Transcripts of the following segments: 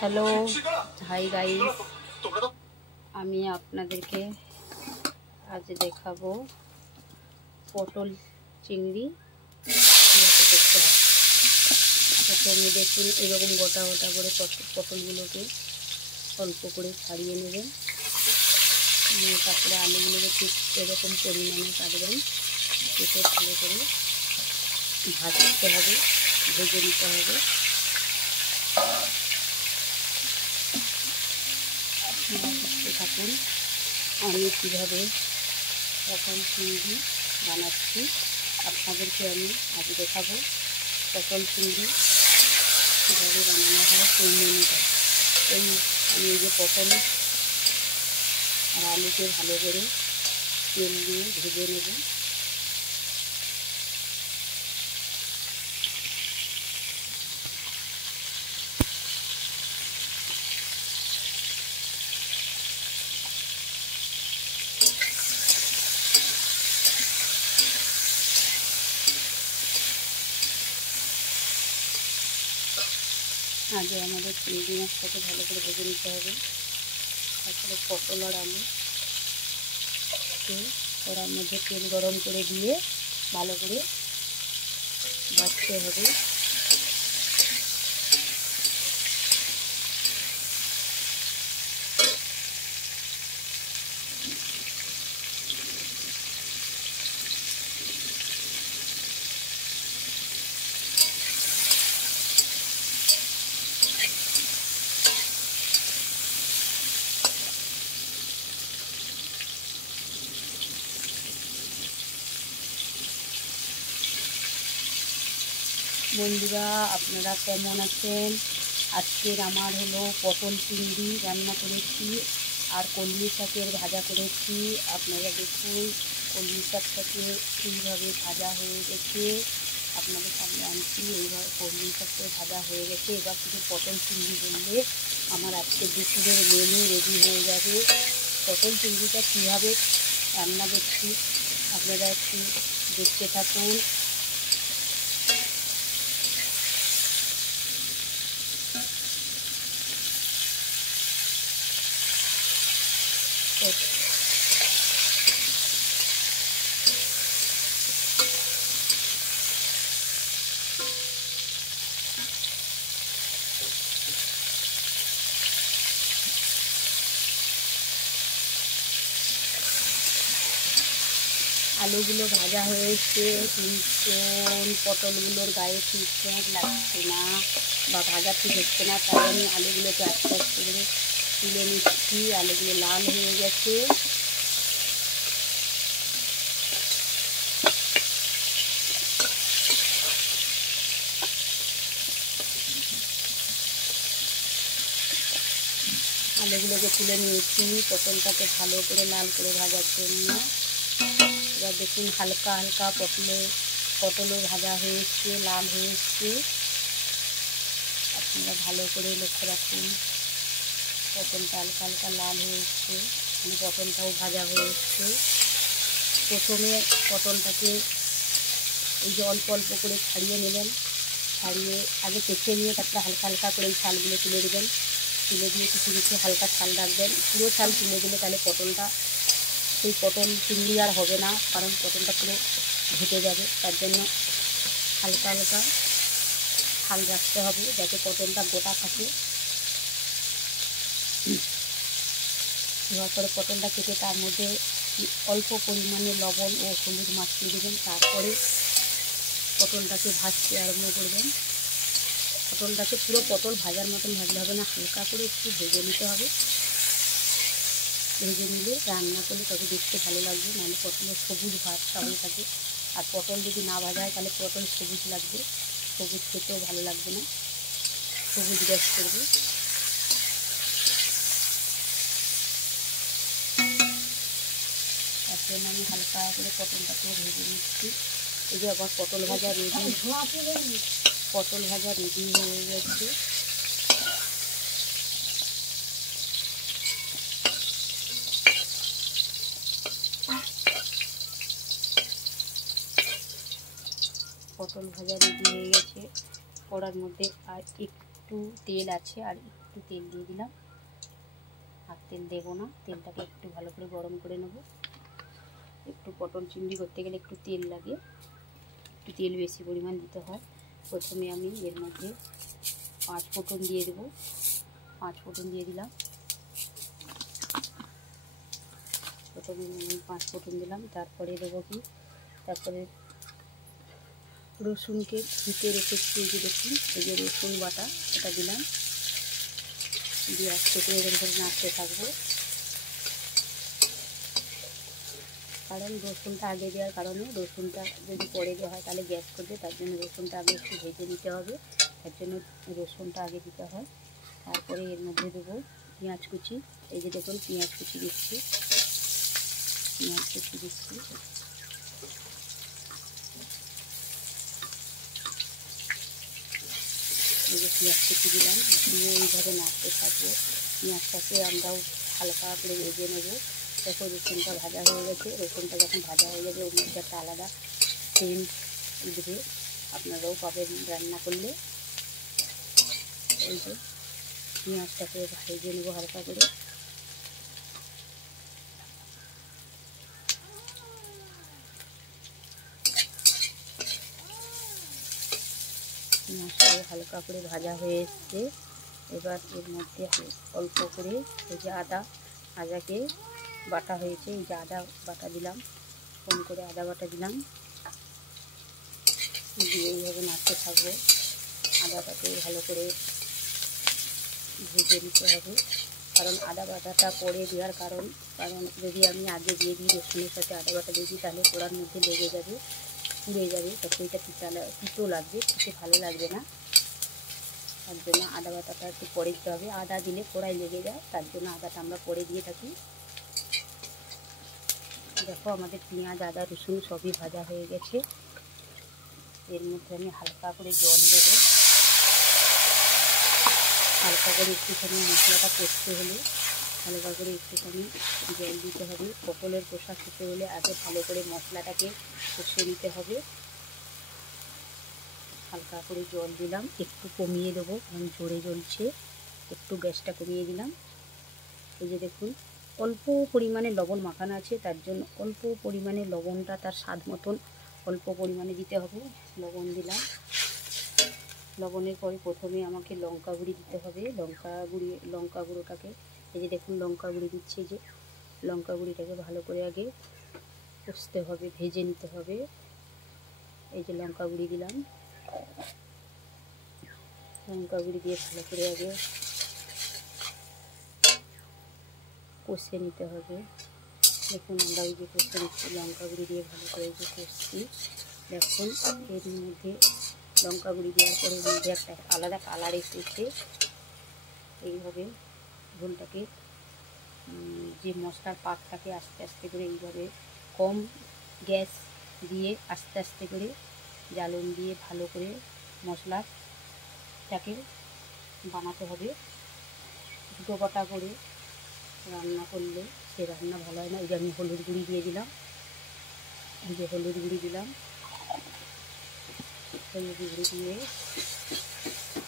Hello, hi guys, আমি আপনাদেরকে আজ দেখাবো পটল চিংড়ি কীভাবে করতে হয়। প্রথমে দেখুন এরকম গোটা গোটা করে পটলগুলোকে অল্প করে ছাড়িয়ে নেবেন, নিয়ে তারপরে আলুগুলোকে ঠিক এরকম পরিমাণে কাটবেন, কেটে ভালো করে ভাজতে হবে, ভেজে নিতে হবে। দেখতে থাকুন আমি কীভাবে পটল চিংড়ি বানাচ্ছি। আপনাদেরকে আমি আজ দেখাবো পটল চিংড়ি কীভাবে বানানো হয় সেই মেনুটা। আমি এই যে পটল আর আলুকে ভালো করে তেল দিয়ে ভেজে নেব। আগে আমাদের চিংড়ি মাছটাকে ভালো করে ভেজে নিতে হবে, তারপরে পটল আর আলু কড়ার মধ্যে তেল গরম করে দিয়ে ভালো করে ভাজতে হবে। বন্ধুরা, আপনারা কেমন আছেন? আজকের আমার হলো পটল চিংড়ি রান্না করেছি আর কলমি শাকের ভাজা করেছি। আপনারা দেখুন কলমি শাকটাকে এইভাবে ভাজা হয়ে গেছে, আপনাদের সামনে আনছি। এইভাবে কলমি শাকটা ভাজা হয়ে গেছে, এবার শুধু পটল চিংড়ি বললে আমার আজকে দুপুরের মেনু রেডি হয়ে যাবে। পটল চিংড়িটা কীভাবে রান্না করছি আপনারা একটু দেখতে থাকুন। আলুগুলো ভাজা হয়েছে কিন্তু পটলগুলোর গায়ে ঠিক লাগছে না বা ভাজা ঠিক হচ্ছে না, তাই আমি আলুগুলোকে আস্তে আস্তে করে তুলে নিচ্ছি। আলুগুলো লাল হয়ে গেছে। আলুগুলোকে তুলে নিয়েছি পটলটাকে ভালো করে লাল করে ভাজার জন্য। এবার দেখুন হালকা হালকা পটলও ভাজা হয়ে এসছে, লাল হয়ে এসছে। আপনারা ভালো করে লক্ষ্য রাখুন, পটলটা হালকা হালকা লাল হয়ে এসছে, পটলটাও ভাজা হয়ে এসছে। প্রথমে পটলটাকে এই যে অল্প অল্প করে ছাড়িয়ে নেবেন, ছাড়িয়ে আগে চেখে নিয়ে তারপরে হালকা হালকা করে এই ছালগুলো তুলে দেবেন। তুলে দিয়ে কিছু কিছু হালকা ছাল রাখবেন। পুরো ছাল তুলে দিলে তাহলে পটলটা সেই পটল চিংড়ি আর হবে না, কারণ পটলটা পুরো ঘেটে যাবে। তার জন্য হালকা হালকা ছাল রাখতে হবে যাতে পটলটা গোটা থাকে। দেওয়ার পরে পটলটা কেটে তার মধ্যে অল্প পরিমাণে লবণ ও হলুদ মাখিয়ে দেবেন। তারপরে পটলটাকে ভাজতে আরম্ভ করবেন। পটলটাকে পুরো পটল ভাজার মতন ভাজলে হবে না, হালকা করে একটু ভেজে নিতে হবে। ভেজে নিলে রান্না করলে তবে দেখতে ভালো লাগবে, নাহলে পটলের সবুজ ভাবটা হয়ে থাকে। আর পটল যদি না ভাজা হয় তাহলে পটল সবুজ লাগবে, সবুজ খেতেও ভালো লাগবে না, সবুজ গ্যাস করবে। তার জন্য আমি হালকা করে পটলটাকেও ভেজে নিচ্ছি। এই যে আবার পটল ভাজা রেডি হয়ে গেছে। পটল ভাজা রেডি হয়ে গেছে। কড়ার মধ্যে আর একটু তেল আছে, আর একটু তেল দিয়ে দিলাম, আর তেল দেবো না, তেলটাকে একটু ভালো করে গরম করে নেব। একটু পটল চিংড়ি করতে গেলে একটু তেল লাগে, একটু তেল বেশি পরিমাণ দিতে হয়। প্রথমে আমি এর মধ্যে 5 ফোঁটন দিয়ে দেবো, 5 ফোঁটন দিয়ে দিলাম। প্রথমে আমি 5 ফোঁটন দিলাম, তারপরে দেবো কি, তারপরে রসুনকে ধুতে রেখেছি, এই যে দেখুন এই যে রসুন বাটা, এটা দিলাম, দিয়ে আস্তে করে এরকম করে নাড়তে থাকবো। কারণ রসুনটা আগে দেওয়ার কারণে, রসুনটা যদি পরে দেওয়া হয় তাহলে গ্যাস করবে, তার জন্য রসুনটা আগে একটু ভেজে নিতে হবে, তার জন্য রসুনটা আগে দিতে হয়। তারপরে এর মধ্যে দেবো পেঁয়াজ কুচি, এই যে দেখুন পেঁয়াজ কুচি দিচ্ছি, পেঁয়াজ কুচি দিচ্ছি। এই যে পেঁয়াজ কুচি দিলাম, দিয়ে এইভাবে নাড়তে থাকবো। পেঁয়াজটাকে আমরাও হালকা করে ভেজে নেবো। দেখো রসুনটা ভাজা হয়ে গেছে, রসুনটা যখন ভাজা হয়ে যাবে ওর মধ্যে একটা আলাদা সেন্ট উঠবে, আপনারাও পাবেন রান্না করলে। এই যে পেঁয়াজটাকে ভেজে নেবো হালকা করে। পেঁয়াজটাও হালকা করে ভাজা হয়ে এসছে। এবার এর মধ্যে অল্প করে এই যে আদাকে বাটা হয়েছে, এই যে আদা বাটা দিলাম, কম করে আদা বাটা দিলাম, দিয়ে এইভাবে নাড়তে থাকবো। আদাটাকে ভালো করে ভেজে দিতে হবে, কারণ আদা বাটাটা পরে দেওয়ার কারণ যদি আমি আগে দিয়ে দিই রসুনের সাথে আদা বাটা দিয়ে দিই তাহলে পোড়ার মধ্যে লেগে যাবে, পুড়ে যাবে, তরকারিটা তিতো লাগবে, খেতে ভালো লাগবে না। তার জন্য আদা বাটাটা একটু পরে দিতে হবে, আদা দিলে পোড়ায় লেগে যায়, তার জন্য আদাটা আমরা পরে দিয়ে থাকি। দেখো আমাদের পেঁয়াজ আদা রসুন সবই ভাজা হয়ে গেছে। এর মধ্যে আমি হালকা করে জল দেবো, হালকা করে একটুখানি মশলাটা কষতে হলে হালকা করে একটুখানি জল দিতে হবে। পটলের কষা খেতে হলে আগে ভালো করে মশলাটাকে কষে নিতে হবে। হালকা করে জল দিলাম, একটু কমিয়ে দেবো কারণ জোরে জ্বলছে, একটু গ্যাসটা কমিয়ে দিলাম। এই যে দেখুন অল্প পরিমাণে লবণ মাখানো আছে, তার জন্য অল্প পরিমাণে লবণটা তার স্বাদ মতন অল্প পরিমাণে দিতে হবে। লবণ দিলাম, লবণের পরে প্রথমে আমাকে লঙ্কা গুঁড়ি দিতে হবে। লঙ্কা গুঁড়োটাকে এই যে দেখুন লঙ্কা গুঁড়ি দিচ্ছি, যে লঙ্কা গুঁড়িটাকে ভালো করে আগে কষতে হবে, ভেজে নিতে হবে। এই যে লঙ্কা গুঁড়ি দিলাম, লঙ্কা গুঁড়ি দিয়ে ভালো করে আগে কষে নিতে হবে। দেখুন আমরা ওই যে কষে নিচ্ছি, লঙ্কা গুঁড়ি দিয়ে ভালো করে যে কষছি। দেখুন এর মধ্যে লঙ্কা গুঁড়ি দেওয়ার পরে এর মধ্যে একটা আলাদা কালার এসেছে। এইভাবে ঝোলটাকে যে মশলার পাকটাকে আস্তে আস্তে করে এইভাবে কম গ্যাস দিয়ে আস্তে আস্তে করে জ্বালন দিয়ে ভালো করে মশলাটাকে বানাতে হবে। ডোবাটা করে রান্না করলে সে রান্না ভালো হয় না। এই যে আমি হলুদ গুঁড়ি দিয়ে দিলাম, এই যে হলুদ গুঁড়ি দিলাম, হলুদ গুঁড়ি দিয়ে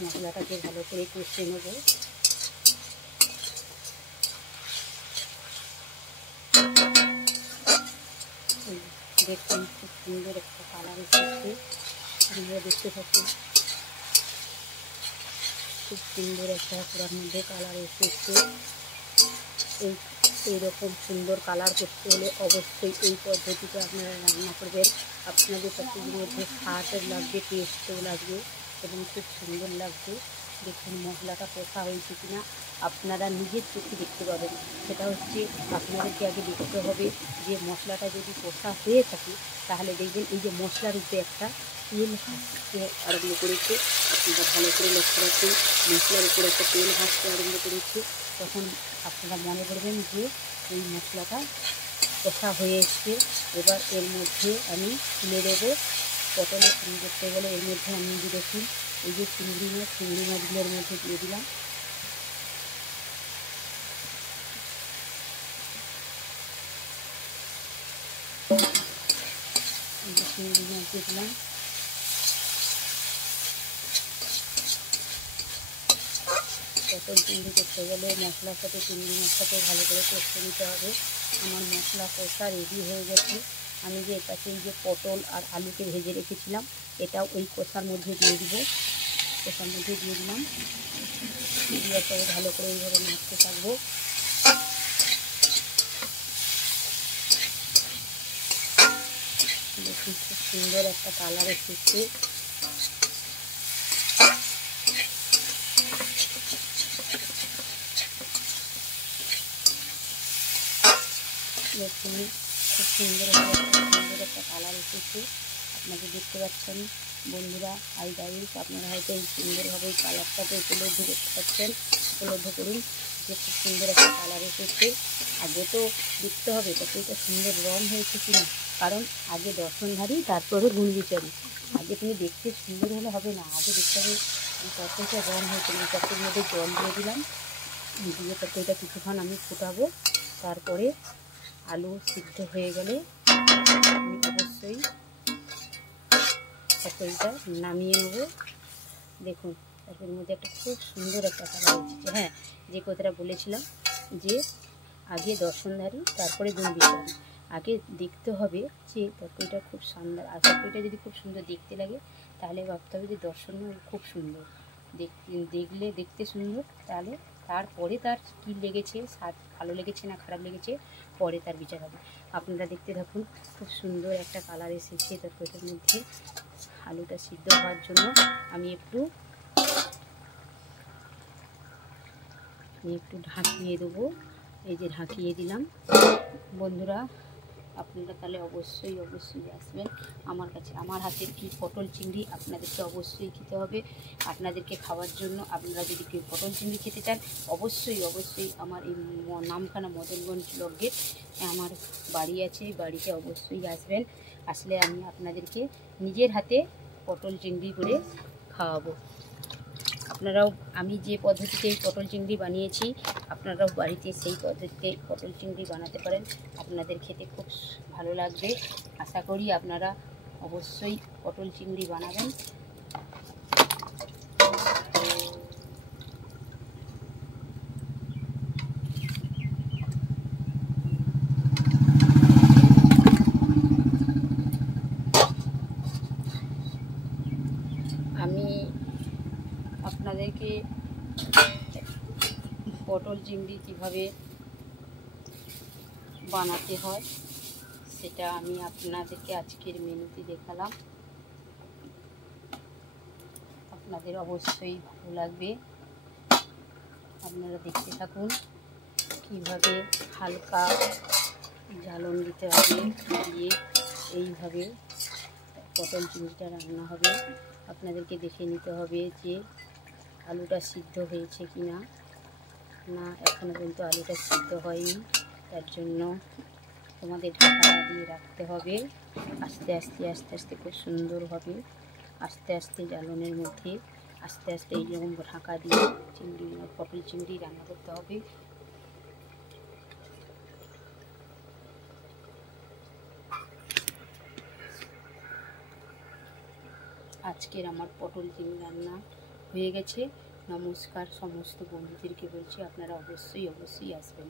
মশলাটাকে ভালো করে কষে নেব। দেখুন খুব সুন্দর একটা কালার এসেছে, আমরা দেখতে পাচ্ছি খুব সুন্দর একটা পোড়ার মধ্যে কালার এসেছে। এইরকম সুন্দর কালার করতে হলে অবশ্যই এই পদ্ধতিতে আপনারা রান্না করবেন। আপনাদের তরকারির মধ্যে স্বাদ লাগবে, টেস্টও লাগবে এবং খুব সুন্দর লাগবে। দেখুন মশলাটা কষা হয়েছে কিনা আপনারা নিজের চোখে দেখতে পাবেন। সেটা হচ্ছে আপনাদেরকে আগে দেখতে হবে যে মশলাটা যদি কষা হয়ে থাকে তাহলে দেখবেন এই যে মশলার উপরে একটা তেল ভাসতে আরম্ভ করেছে। আপনারা ভালো করে লক্ষ্য রাখবেন, মশলার উপরে একটা তেল ভাসতে আরম্ভ করেছে, তখন আপনারা মনে করবেন যে এই মশলাটা কষা হয়ে এসছে। এবার এর মধ্যে আমি তুলে দেবো। পটলের চিংড়ি করতে গেলে এর মধ্যে আমি যে দেখুন এই যে চিংড়ি মাছগুলোর মধ্যে দিয়ে দিলাম। এই যে চিংড়ি মাছ দিয়ে দিলাম, পটল চিংড়ি করতে গেলে মশলার সাথে চিংড়ি মাছটাকে ভালো করে কষতে নিতে হবে। আমার মশলা কষা রেডি হয়ে গেছে। আমি যে এটাকে এই যে পটল আর আলুকে ভেজে রেখেছিলাম এটাও ওই কষার মধ্যে দিয়ে দিব। কষার মধ্যে দিয়ে দিলাম, দিয়ে পরে ভালো করে এইভাবে নাড়তে থাকবো। দেখুন খুব সুন্দর একটা কালার এসেছে। দেখুন খুব সুন্দর একটা কালার এসেছে। আপনাকে দেখতে পাচ্ছেন বন্ধুরা, আই গাইস, আপনারা হয়তো এই সুন্দরভাবে এই কালারটাকে উপলব্ধ করতে পারছেন। উপলব্ধ করুন যে খুব সুন্দর একটা কালার এসেছে। আগে তো দেখতে হবে তরকারিটা সুন্দর রং হয়েছে কিনা, কারণ আগে দর্শনধারী তারপরে গুণবিচারী। আগে তুমি দেখতে সুন্দর হলে হবে না, আগে দেখতে হবে এই তরকারিটা রং হয়েছে না। এই তরকারির মধ্যে জল দিয়ে দিলাম, দিয়ে তরকারিটা কিছুক্ষণ আমি ফুটাবো। তারপরে আলু সিদ্ধ হয়ে গেলে আমি অবশ্যই তরকারিটা নামিয়ে নেব। দেখুন তরকারির মধ্যে একটা খুব সুন্দর একটা কালার এসেছে। হ্যাঁ, যে কথাটা বলেছিলাম যে আগে দর্শনধারী তারপরে গুণবিচারী। আগে দেখতে হবে যে তরকারিটা খুব সুন্দর, আর তরকারিটা যদি খুব সুন্দর দেখতে লাগে তাহলে ভাবতে হবে যে দর্শন খুব সুন্দর দেখলে দেখতে সুন্দর, তাহলে তারপরে তার কী লেগেছে, স্বাদ ভালো লেগেছে না খারাপ লেগেছে পরে তার বিচার হবে। আপনারা দেখতে থাকুন, খুব সুন্দর একটা কালার এসেছে তরকারিটার মধ্যে। আলুটা সিদ্ধ হওয়ার জন্য আমি একটু ঢাকিয়ে দেবো। এই যে ঢাকিয়ে দিলাম। বন্ধুরা আপনারা তাহলে অবশ্যই আসবেন আমার কাছে। আমার হাতের কি পটল চিংড়ি আপনাদেরকে অবশ্যই খেতে হবে। আপনাদেরকে খাওয়ার জন্য আপনারা যদি কেউ পটল চিংড়ি খেতে চান অবশ্যই আমার এই নামখানা মদনগঞ্জ ব্লকের আমার বাড়ি আছে, বাড়িতে অবশ্যই আসবেন। আসলে আমি আপনাদেরকে নিজের হাতে পটল চিংড়ি করে খাওয়াবো। আপনারাও আমি যে পদ্ধতিতে পটল চিংড়ি বানিয়েছি আপনারাও বাড়িতে সেই পদ্ধতিতে পটল চিংড়ি বানাতে পারেন। আপনাদের খেতে খুব ভালো লাগবে। আশা করি আপনারা অবশ্যই পটল চিংড়ি বানাবেন। আমি আপনাদেরকে পটল চিংড়ি কীভাবে বানাতে হয় সেটা আমি আপনাদেরকে আজকের মেনুতে দেখালাম। আপনাদের অবশ্যই ভালো লাগবে। আপনারা দেখতে থাকুন কীভাবে হালকা জ্বালন দিতে হবে, দিয়ে এইভাবে পটল চিংড়িটা রান্না হবে। আপনাদেরকে দেখে নিতে হবে যে আলুটা সিদ্ধ হয়েছে কি না, এখনও পর্যন্ত আলুটা সিদ্ধ হয়নি। তার জন্য তোমাদের ঢাকা দিয়ে রাখতে হবে। আস্তে আস্তে খুব সুন্দরভাবে আস্তে আস্তে জ্বালনের মধ্যে আস্তে আস্তে এইরকম ঢাকা দিয়ে পটল চিংড়ি রান্না করতে হবে। আজকের আমার পটল চিংড়ি রান্না হয়ে গেছে। নমস্কার, সমস্ত বন্ধুদেরকে বলছি আপনারা অবশ্যই আসবেন।